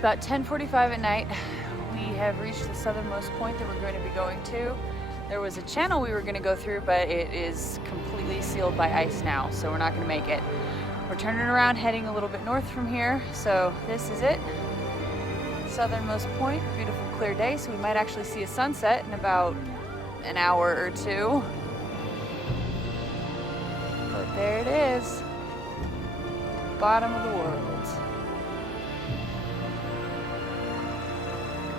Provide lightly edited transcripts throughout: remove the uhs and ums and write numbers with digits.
about 10:45 at night. We have reached the southernmost point that we're going to be going to. There was a channel we were going to go through, but it is completely sealed by ice now, so we're not going to make it. We're turning around, heading a little bit north from here, so this is it. Southernmost point, beautiful clear day, so we might actually see a sunset in about an hour or two. But there it is, bottom of the world.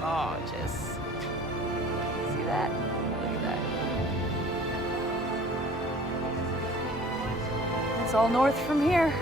Gorgeous. See that? Look at that. It's all north from here.